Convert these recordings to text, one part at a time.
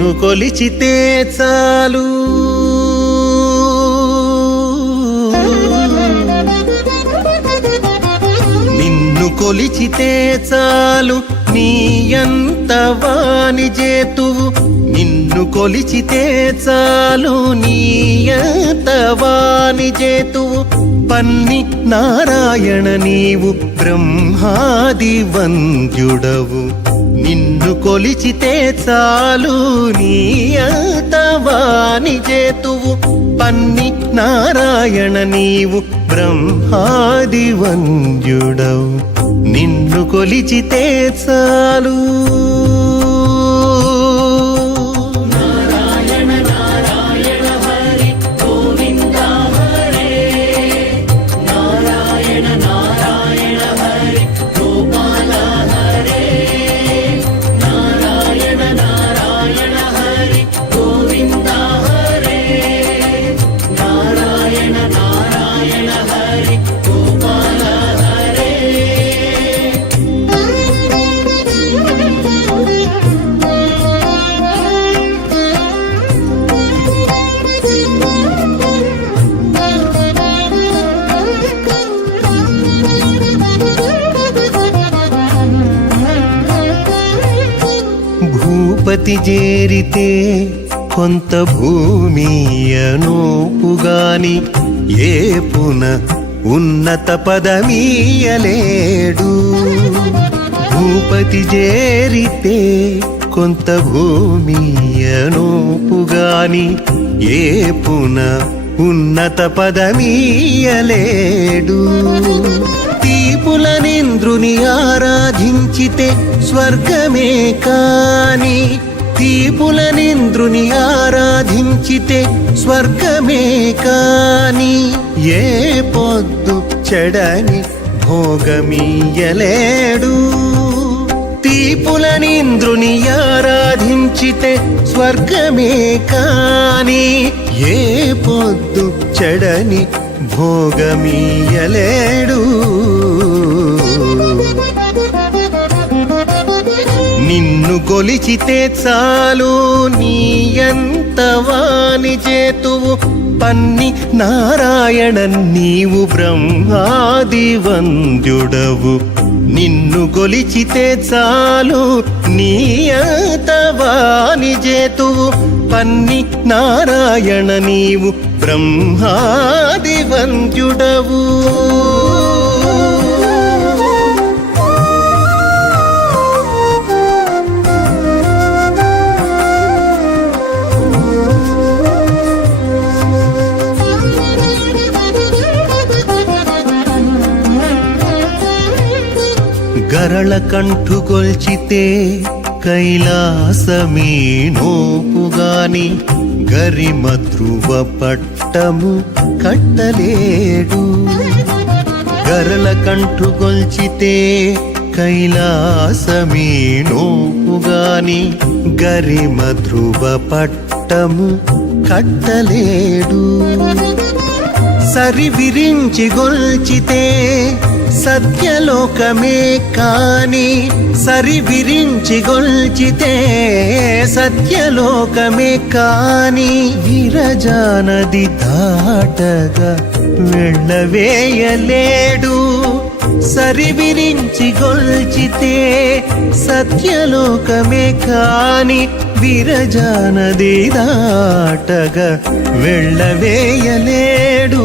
నిన్ను కొలిచితే చాలు నిన్ను కొలిచితే చాలు నీయంత వానిజేతువు నిన్ను కొలిచితే చాలు నీయంత వానిజేతువు పన్ని నారాయణ నీవు బ్రహ్మాది వంద్యుడవు నిన్ను కొలిచితే చాలు నీయంత వానిజేతువు పన్ని నారాయణ నీవు బ్రహ్మాది వంద్యుడవు నిన్ను కొలిచితే చాలు భూపతి చేరితే కొంత భూమియనూపుగాని ఏపున ఉన్నత పదమీయలేడు భూపతి చేరితే కొంత భూమియనూపుగాని ఏపున ఉన్నత పదమీయలేడు దీపులనింద్రుని ఆరాధించితే స్వర్గమే కాని దీపులనింద్రుని ఆరాధించితే స్వర్గమే కాని ఏ పొద్దు చెడని భోగమీయలేడు దీపులనింద్రుని ఆరాధించితే స్వర్గమే కాని ఏ పొద్దు చెడని భోగమీయలేడు నిన్ను కొలిచితే చాలు నీయంత వానిజేతువు పన్ని నారాయణ నీవు బ్రహ్మాది వంద్యుడవు నిన్ను కొలిచితే చాలు నీయంత వానిజేతువు పన్ని నారాయణ నీవు బ్రహ్మాది వంద్యుడవు గరళ కంఠుకొల్చితే కైలాసమీ నోపుగాని గరిమ ధ్రువ పట్టము కట్టలేడు గరళ కంఠుకొల్చితే కైలాసమీ నోపుగాని గరిమ ధ్రువ పట్టము కట్టలేడు సరి విరించి గొల్చితే సత్యలోకమే కాని సరి విరించి గొల్చితే సత్యలోకమే కాని విరజానది దాటగా వెళ్ళవేయలేడు సరి విరించి గొల్చితే సత్యలోకమే కాని విరజానది దాటగా వెళ్ళవేయలేడు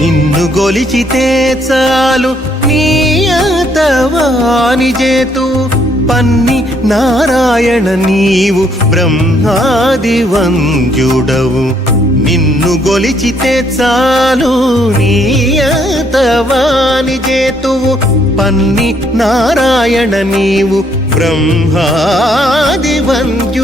నిన్ను కొలిచితే చాలు నీయంత వానిజేతువు పన్ని నారాయణ నీవు బ్రహ్మాది వంద్యుడవు నిన్ను కొలిచితే చాలు నీయంత వానిజేతువు పన్ని నారాయణ నీవు బ్రహ్మాది వంద్యుడవు